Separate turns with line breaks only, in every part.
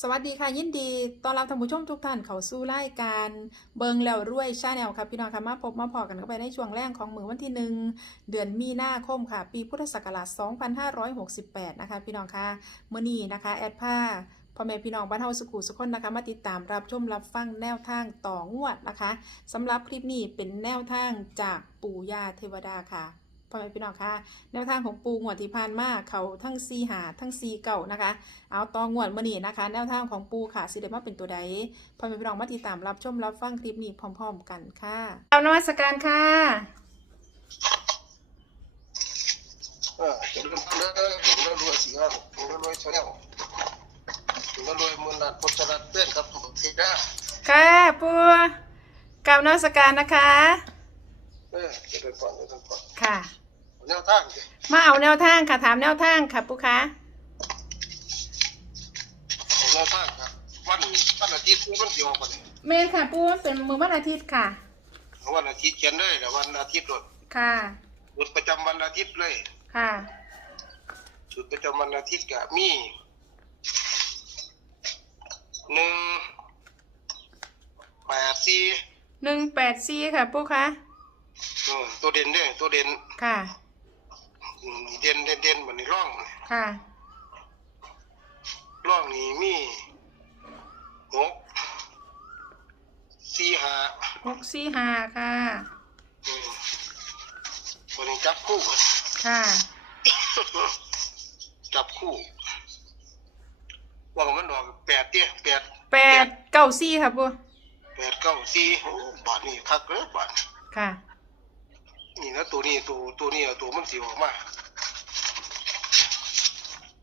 สวัสดีค่ะยินดีตอนรับท่านผู้ชมทุกท่านเขาสู่รายการเบิงแล้วรวยชาแนลครับพี่น้องค่ะมาพบมาพอกันเข้าไปในช่วงแรกของมือวันที่หนึ่งเดือนมีนาคมค่ะ ปีพุทธศักราช 2568 นะคะ พี่น้องค่ะเมื่อนี้นะคะ แอดผ้าพ่อแม่พี่น้องบ้านเฮาสุขุสุขคนนะคะ มาติดตามรับชมรับฟังแนวทางต่องวดนะคะสำหรับคลิปนี้เป็นแนวทางจากปู่ย่าเทวดาค่ะ พ่อแม่พี่น้องค่ะแนวทางของปูงวดที่ผ่านมาเขาทั้งซีหาทั้งซีเก่านะคะ เอาตองวดมานี่นะคะ แนวทางของปูค่ะสิเดมาเป็นตัวใดพอแม่พี่น้องมาติดตามรับชมรับฟังคลิปนี้พร้อม ๆ กันค่ะเอานวัสการค่ะ
เออเห็นแล้วเห็นแล้วรวยสิครับเห็นแล้วรวยชาแนลเห็นแล้วรวยมือนัดพุทธรัตน์เพื่อนครับผมทีด้า
ค่ะปูกล่าวนวัสการนะคะ
เออจะเดินก่อนจะเดินก่อน
ค่ะ
แนวทางสิ
มาเอาแนวทางค่ะถามแนวทางค่ะปูคะ
แนวทางครับวันวันอาทิตย์มันเดียวกันเลย
เมนค่ะปูมันเป็นมือวันอาทิตย์ค่ะ
วันอาทิตย์เขียนเลยแต่วันอาทิตย์หลด
ค่ะ
จุดประจำวันอาทิตย์เลย
ค่ะ
จุดประจำวันอาทิตย์ก็มีหนึ่งแปดสี่
หนึ่งแปดสี่ค่ะปูคะ
เออตัวเด่นเด้อตัวเด่น
ค่ะ
อืมเด่นเด่นเด่นเหมือนในร่อง
ค่ะ
ร่องนี้มีหกสี่ห้า
หกสี่ห้าค่ะ
อืมวันนี้จับคู่
ค่ะ
จับคู่ ว่ามันดอกแปดเตี้ยแปด
แปดเก้าสี่ค่ะปู
แปดเก้าสี่โอ้บาทนี่คักเลยบาท
ค่ะ
นี่นะตัวนี้ตัวตัวนี้ตัวมันสีออกมา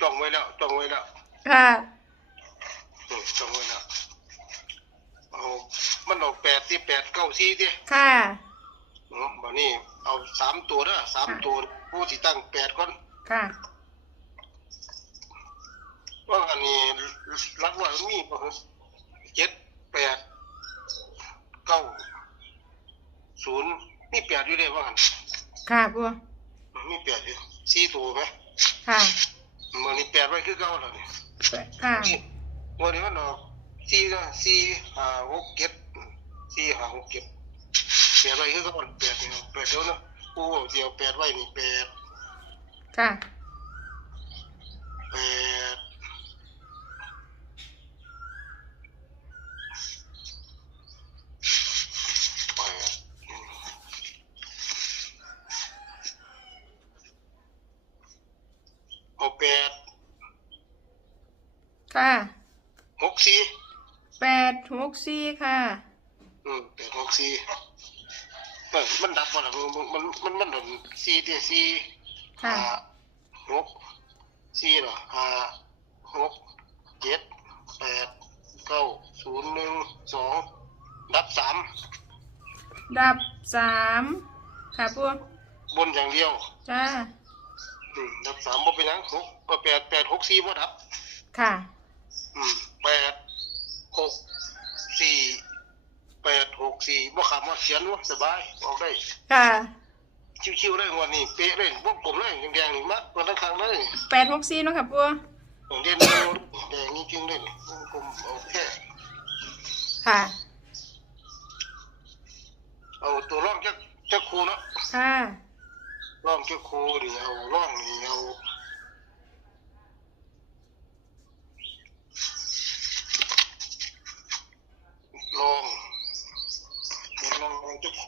จ้องไว้แล้วจ้องไว้แล้ว
ค่ะ
อืมจ้องไว้แล้วเอามันดอกแปดที่แปดเก้าสี่เตี้ย
ค่ะ
เนาะบัดนี้เอาสามตัวเด้อสามตัวผู้ที่ตั้งแปดคน
ค่ะ
ว่าอันนี้รักว่ามีบ่ฮะเจ็ดแปดเก้าศูนย์มีแปด อยู่เด้ว่ากัน
ค่ะปู
มีแปดอยู่สี่ตัวไหม
ค่ะ
มันนี่แปดไว้คือเก่าแล้วนี่
ค่ะ
วันนี้มันดอกสี่นะสี่ห้าหกเจ็ดสี่ห้าหกเจ็ดแปดไว้คือเก่าแปดนี่แปดเดียวนะผู้เอาเดียวแปดไว้นี่แปด
ค่ะ
แปดแปดเอาแปด
ค่ะ
หกสี่
แปดหกสี่ค่ะ
อืมแปดหกสี่เอ้ยมันดับบ่ล่ะมันมันมันมันโดนสี่ที่สี่
ค่ะ
ห้าหกสี่เหรอห้าหกเจ็ดแปดเก้าศูนย์หนึ่งสองดับสาม
ดับสามค่ะปู
บนอย่างเดียว
จ้า
อืมดับสามบ่เป็นหยังหกเอ่อแปดแปดหกสี่บ่ดับ
ค่ะ
อืมแปดหกสี่แปดหก สี่บ่ขับมาเขียนวะสบายออกได้
ค่ะ
ชิวๆเลยวันนี้เป๊ะเลยพวกผมเลยแดงๆนี่มัดวันทั้งครั้งเลย
แปดหกสี่เนาะค่ะปู
เด่นเลยแดงนี่จริงเลยผมเอาแค่
ค่ะ
เอาตัวร่องจักจักคูเนาะ
ค่ะ
ร่องจักคูนี่เอาร่องนี่เอาลองลองล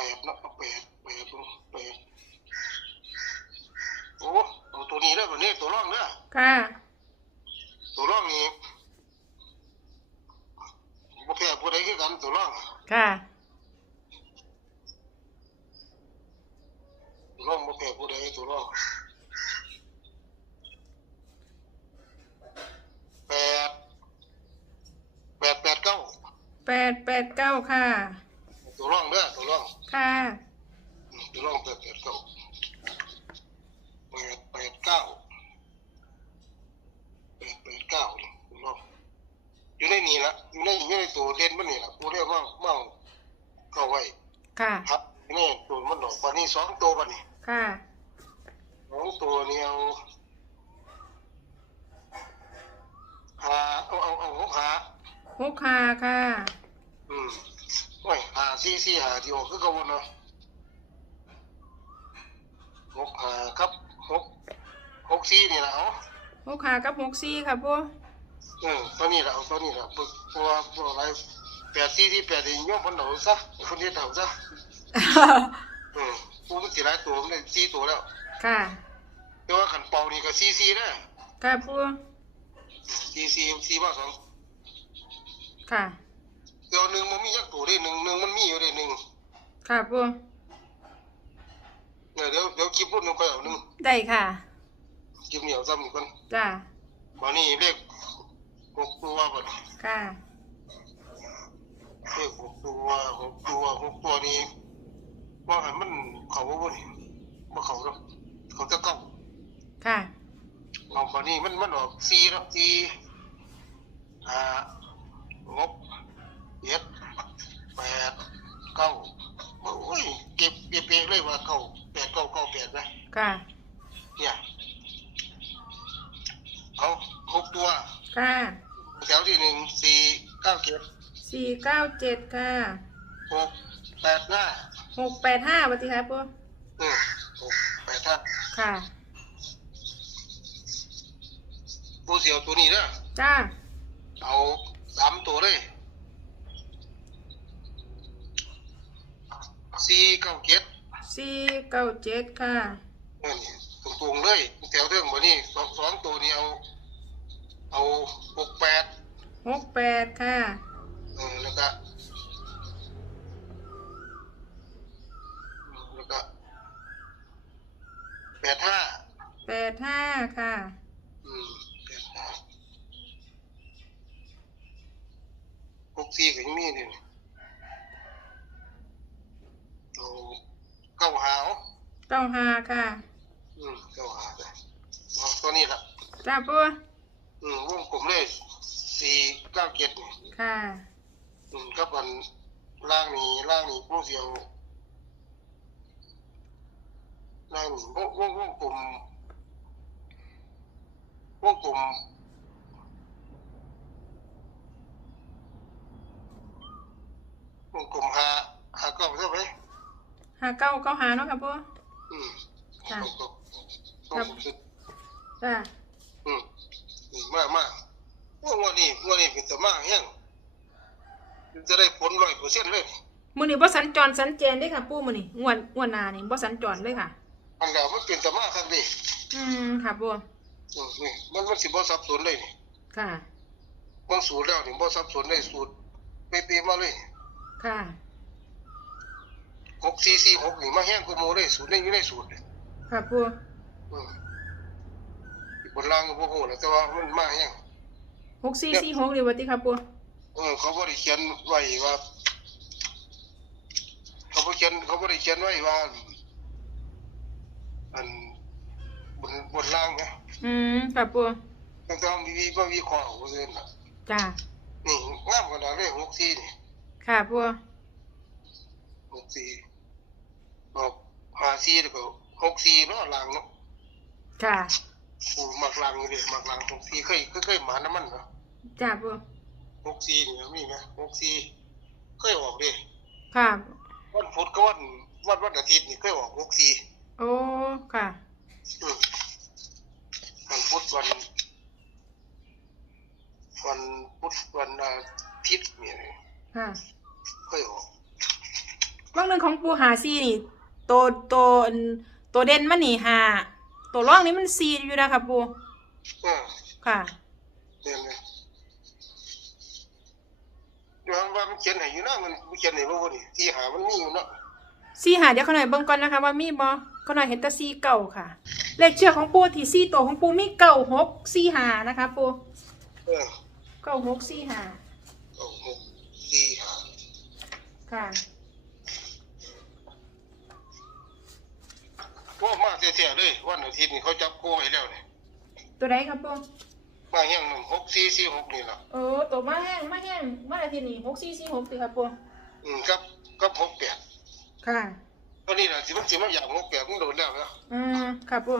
แปดนะเอาแปดแปดดูแปดโอ้เอาตัวนี้แล้วแบบนี้ตัวร่องเนี่ย
ค่ะ
ตัวร่องนี่บ่แพ้ผู้ใดคือกันตัวร่อง
ค่ะ
ตัวร่องบ่แพ้ผู้ใดตัวร่อง
แปดแปดเก้าค่ะ
ตัวร่องเด้อตัวร่อง
ค่ะ
อืมตัวร่องแปดแปดเก้าแปดแปดเก้าแปดแปดเก้านี่ตัวร่องอยู่ในนี่ละอยู่ในอยู่ในตัวเด่นมันนี่ละกูเรียกว่าเมาเข้าไว้
ค่ะ
ครับนี่ตัวมันดอกวันนี้สองตัววันนี้
ค่ะ
สองตัวนี่เอาหาเอาเอาเอาหกหา
หกค่ะค่ะ
อืมโอ้ยหาซี่ซี่หาที่ออกคือเกวนเนาะ หกหาครับหกหกซี่นี่แหละเอา
หกค่ะกับหกสี่ค่ะปู
เออตัวนี้แหละเอาตัวนี้แหละเพราะเพราะว่าเพราะอะไรแปดซี่ที่แปดนี่โยมคนเดาซะคนที่เดาซะอืมกูมันสิหลายตัวมันได้ซี่ตัวแล้ว
ค่ะ
แต่ว่าขันเป่านี่ก็ซี่ซี่นะ
ค่ะปู
ซี่ซี่ซี่มาสอง
ค่ะ
เดี๋ยวหนึ่งมันมียักตัวได้หนึ่งหนึ่งมันมีอยู่ได้หนึ่ง
ค่ะปู
เนี่ยเดี๋ยวเดี๋ยวคลิปรุ่นหนึ่งไปเอาหนึ่ง
ได้ค่ะ
คลิปเหนียวซ้ำอีกคน
จ้า
วันนี้เลขหกตัวบ่เนี่ย
ค่ะ
เลขหกตัวหกตัวหกตัวนี้ว่าให้มันเขาบ่บ่นี่บ่เขาหรอกเขาจะเก้า
ค่ะ
เอาวันนี้มันมันออกสี่แล้วสี่ห้าหกเจ็ดแปดเก้าโอ้ยเก็บเก็บเองเลยว่าเก้า
ค่ะ
เนี่ยเอาหกตัว
ค่ะ
แถวที่หนึ่งสี่เก้าเจ็ด
สี่เก้าเจ็ดค่ะ
หกแปดห้า
หกแปดห้าปฏิครับปู
อืมหกแปดห้า
ค่ะ
ผู้เสียวตัวนี้เด้อ
จ้า
เอาสามตัวเลยสี่เก้าเจ็ด
สี่เก้าเจ็ดค่ะ
นี่ตรงๆเลยแถวเรื่องวันนี้สองสองตัวนี้เอา เอาหกแปด
หกแปดค่ะ
เออแล้วก็แล้วก็แปดห้า
แปดห้าค่ะ
อืมแปดห้าหกสี่ก็ยังมีนี่เอาเก้าหาว
เก้าห้าค่ะ
อืมเก้าหาไปเอาตัวนี้ละ
จ้าปู
อืมวงกลมเลยสี่เก้าเจ็ดนี่
ค่ะ
อืมก็มันล่างนี้ล่างนี้พวกเสียวล่างนี้วงวงวงกลมวงกลมวงกลมหาหาเก้าใช่ไหม
ห้าเก้าเก้าห้าเนาะค่ะปู
อืม
ค่ะ
วงกลม วงกลมสุด
จ้า
อืมนี่มากมากว่าวันนี้วันนี้เป็นตัวมากแห้งจะได้ผลร้อยเปอร์เซ็นต์เลย
มือนี่บ่สัญจรสัญเจนเด้ค่ะ ปูมือนี่งวดงวดหนานี่บ่สัญจรเลยค่ะ
อันเดียวมันเป็นตัวมากครับนี่
อืมค่ะปู
อืมนี่มันมันสิบ่สับสนเลยนี่
ค่ะ
บางสูตรแล้วนี่บ่สับสนเลยสูตรเป๊ะๆมาเลย
ค่ะ
หกสี่สี่หกนี่มาแห้งกว่าหมู่เลยสูตรนี้อยู่ในสูตรนี่
ค่ะปู
อืมบนล่างก็บ่ฮู้แหล้วแต่ว่ามันมาแห้ง
หกสี่สี่หกดีวัติค่ะปู
เออเขาบ่ได้เขียนไว้ว่า เขาบ่เขียนเขาบ่ได้เขียนไว้ว่า อันบนบนล่างนะ
อืมค่ะปู
ตั้งแต่มีวิบ่วิเคราะห์ว่าซั่นน่ะ
จ้า
นี่งามขนาดเลยหกสี่นี่
ค่ะปู
หกสี่บอกหาสี่แล้วก็หกสี่เนาะล่างเนาะ
ค่ะ
กูมักลังอยู่ดิมักลังหกสี่เคยเคยเคยหมาน้ำมันเนาะ
จ้าปู
หกสี่นี่มีไหมหกสี่เคยออกดิ
ค่ะ
วันพุธก็วันวันวันอาทิตย์นี่เคยออกหกสี่
โอ้ค่ะ
อืมวันพุธวันวันพุธวันอาทิตย์นี่
ค่ะ
เคยออก
บางเรื่องของปูหาซีนี่ตัวตัวอันตัวเด่นมันนี่หา ตัวร่องนี่มันซีอยู่นะคะปู
เออ
ค่ะ
เนี่ยเลยเดี๋ยวว่ามันเขียนให้อยู่นะมันมันเขียนให้บ่บ่นี่ที่หามันมีอยู่เนาะ
ซีหาเดี๋ยวเขาหน่อยเบิ่งก่อนนะคะว่ามีบ่เขาหน่อยเห็นแต่ซีเก่าค่ะ เลขเชือกของปูที่ซีตัวของปูมีเก่าหกซีหานะคะ ปู
เออ
เก่าหกซีหา
เอาหกสี่หา
ค่ะ
พ วกมาเสียๆเลยวันอาทิตย์นี่เขาจับโก้ให้แล้วเนี่ย
ตัวไหนครับปู
มาเฮี้ยงหนึ่งหกสี่สี่หกนี่ล่ะ
เออตัวมาแห้งมาแห้งมาอาทิตย์นี้หกสี่สี่หกสิครับปู
อืมกับกับหกแปด
ค่ะ
ตัวนี้แหละสิมันสิมันอยากหกแปดมันโดนแล้วนะ
อืมครับปู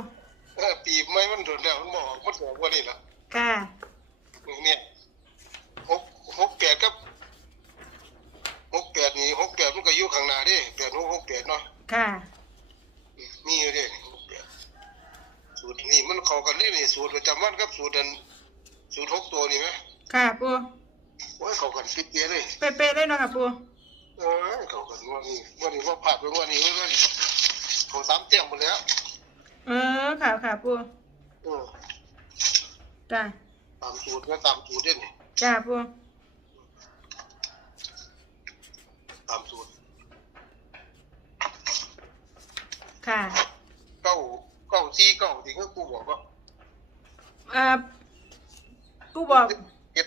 เออปีไม่มันโดนแล้วมันบอกมันบอกว่านี่ล่ะ
ค่ะ
เนี่ยหกหกแปดกับหกแปดนี่หกแปดมันก็อยู่ข้างหน้าเดิแปดหกหกแปดเนาะ
ค่ะ
มีอยู่เดิหกแปดสูตรนี่มันเข้ากันเลยนี่ สูตรประจำวันกับสูตรอันสูตรหกตัวนี่ไหม
ค่ะปู
โอ้ยเข้ากันฟิตเปี้ยเลย
เป๊ะๆเลยเนาะครับปู
เออเข้ากันว่านี่ว่านี่ว่าผ่านไปว่านี่ว่านี่เขาสามเตี้ยมหมดแล้ว
เออค่ะค่ะปู
เออ
จ้า
ตามสูตรก็ตามสูตรเด้นี่
จ้าปู
ตามสูตร
ค่ะ
เก้าเก้าสี่เก้าที่ก็กูบอกว่า
เอ่อปูบอก
เจ็ด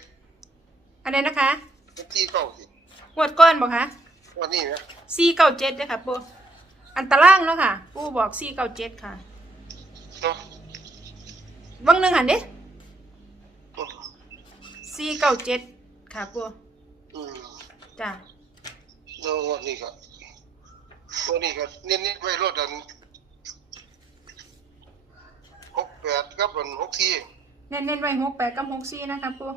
อันไหนนะคะ
เจ็ดสี่เก้าสิ
งวดก้อนบอกคะ
ว่านี่นะ
สี่เก้าเจ็ดเด้อค่ะปูอันตารางเนาะค่ะปูบอกสี่เก้าเจ็ดค่ะ
เนาะ
วังหนึ่งหันเด้สี่เก้าเจ็ดค่ะปู
อืม
จ้า
แล้ววันนี้ก็วันนี้ก็เน้นๆไว้รถอันหก แปดกับอันหกสี่
เน้นเน้นๆไว้หกแปดกับหกสี่นะคะปู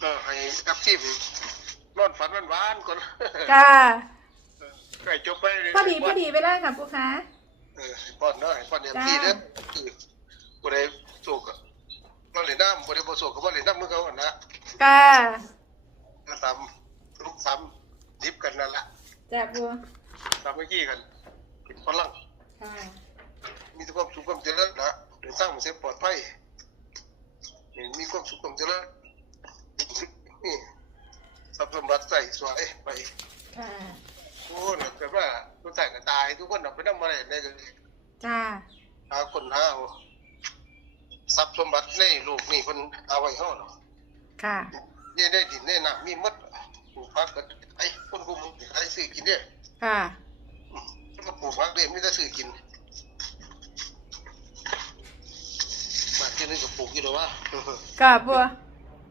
เออให้กับที่นอนฝันหวานๆก่อน
จ้า
ใกล้จบไปเลย
พอดีพอดีไปเลยค่ะปูคะ
เออให้ป้อนเนาะให้ป้อนอย่างที่เด้อคือบ่ได้โศกอะบ่ได้น้ำบ่ได้บ่โศกก็บ่ได้น้ำมือเขาอะนะ
จ้า
ก็ตามลูกซ้ำดิบกันนั่นล่ะ
จ้าปู
ตามเมื่อกี้กันเป็นฝรั่ง
ค่ะ
มีแต่ความสุขความเจริญนะ เดินทางมาเสียปลอดภัยนี่มีความสุขความเจริญนี่ทรัพย์สมบัติใส่สวยไป
ค่ะ
โอ้เนี่ยแบบว่าคนใส่ก็ตาย ทุกคนเอาไปนั่งมาได้ในกัน
จ้า
หาคนหาเอาทรัพย์สมบัติในโลกนี่คนเอาไว้เฮาเนาะ
ค่ะ
นี่ได้ดินได้น้ำมีหมดปลูกผักก็ไอ้คนกูมึงไอ้ซื้อกินเด้อ
ค่ะ
อืมก็ปลูกผักเด้ไม่ได้ซื้อกิน บ้านที่นี่ก็ปลูกอยู่แล้ววะ
ค่ะปู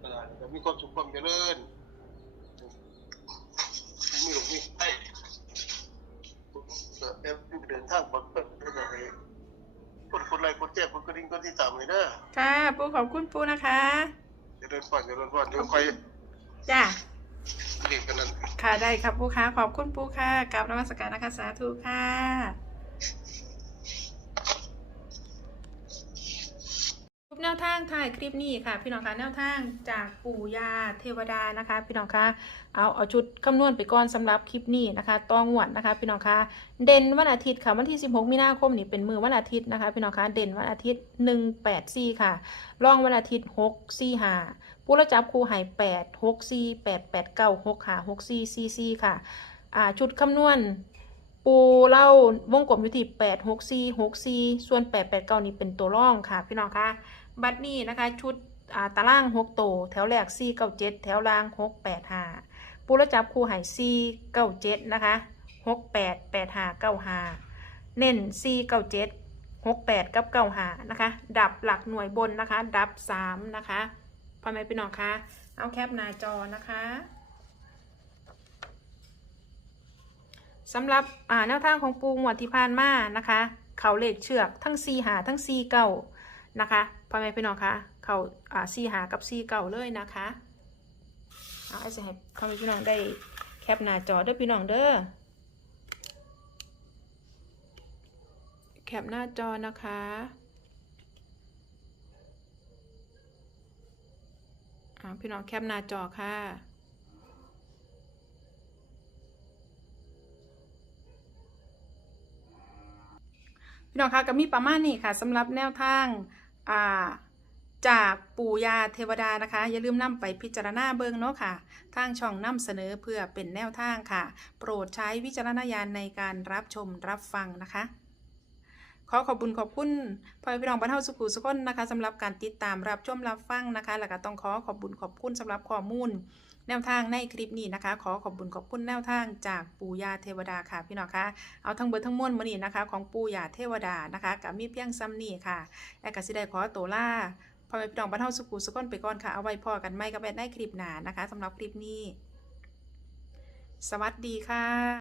เออก็มีความสุขความเจริญมีหลงมีไส้เออเอฟเดินทางปลอดภัยแล้วก็ให้คนคนไรคนแจ้งคนกระดิ่งคนที่สามเลยเด้อ
ค่ะปูขอบคุณปูนะคะ
เจะเดินก่อนเจะเดินก่อนเดี๋ยวค่อย
จ้า
เรียกกันนั่น
ค่ะได้ครับปูค่ะขอบคุณปูค่ะกราบนมัสการนะคะสาธุค่ะ ปแนวทางถ่ายคลิปนี้ค่ะ พี่น้องคะแนวทางจากปู่ยาเทวดานะคะ พี่น้องคะเอาเอาชุดคำนวณไปก่อนสำหรับคลิปนี้นะคะต้องหวดนะคะ พี่น้องคะเด่นวันอาทิตย์ค่ะวันที่ 16 มีนาคมนี่เป็นมือวันอาทิตย์นะคะ พี่น้องคะเด่นวันอาทิตย์ 184 ค่ะรองวันอาทิตย์ 645ผู้รับจับคู่หายแปดหกสี่แปดแปดเก้าหกค่ะหกสี่สี่ค่ะอ่าชุดคำนวณปูเล่าวงกลมอยู่ที่แปดหกสี่หกสี่ส่วนแปดแปดเก้านี่เป็นตัวร่องค่ะ พี่น้องคะ บัดนี้นะคะชุดอ่าตารางหกโต แถวแรกสี่เก้าเจ็ดแถวล่างหกแปดห้าปูรับจับคู่หายสี่เก้าเจ็ดนะคะหกแปดแปดห้าเก้าห้าเน้นสี่เก้าเจ็ดหกแปดกับเก้าห้านะคะ ดับหลักหน่วยบนนะคะ ดับสามนะคะพ่อแม่พี่น้องคะเอาแคปหน้าจอนะคะสำหรับแนวทางของปูงวดที่ผ่านมานะคะ เขาเลขเชือกทั้งซีหาทั้งซีเก่านะคะ พ่อแม่พี่น้องคะเขาอ่าซีหากับซีเก่าเลยนะคะเอาไอ้สิให้พ่อแม่พี่น้องได้แคปหน้าจอเด้อพี่น้องเด้อแคปหน้าจอนะคะอ่าพี่น้องแคปหน้าจอค่ะพี่น้องคะก็มีประมาณนี้ค่ะสำหรับแนวทาง จากปู่ยาเทวดานะคะ อย่าลืมนำไปพิจารณาเบิ่งเนาะค่ะ ทางช่องนำเสนอเพื่อเป็นแนวทางค่ะ โปรดใช้วิจารณญาณในการรับชมรับฟังนะคะ ขอขอบคุณขอบคุณพ่อพี่น้องบรรเทาสุขุสุขคนนะคะสำหรับการติดตามรับชมรับฟังนะคะ แล้วก็ต้องขอขอบคุณขอบคุณสำหรับข้อมูล แนวทางในคลิปนี้นะคะ ขอขอบคุญขอบคุณแนวทางจากปู่ย่าเทวดาค่ะพี่น้องคะเอาทั้งเบิดทั้งมวลมานี่นะคะ ของปู่ย่าเทวดานะคะกับมีเพียงซ้ำนี่ค่ะแอดกสิได้ขอตัวล่าพ่อแม่พี่น้องบ้านเฮาสุขุสุขนไปก่อนค่ะเอาไว้พอกันไม่กับแอดในคลิปหน้านะคะสำหรับคลิปนี้ สวัสดีค่ะ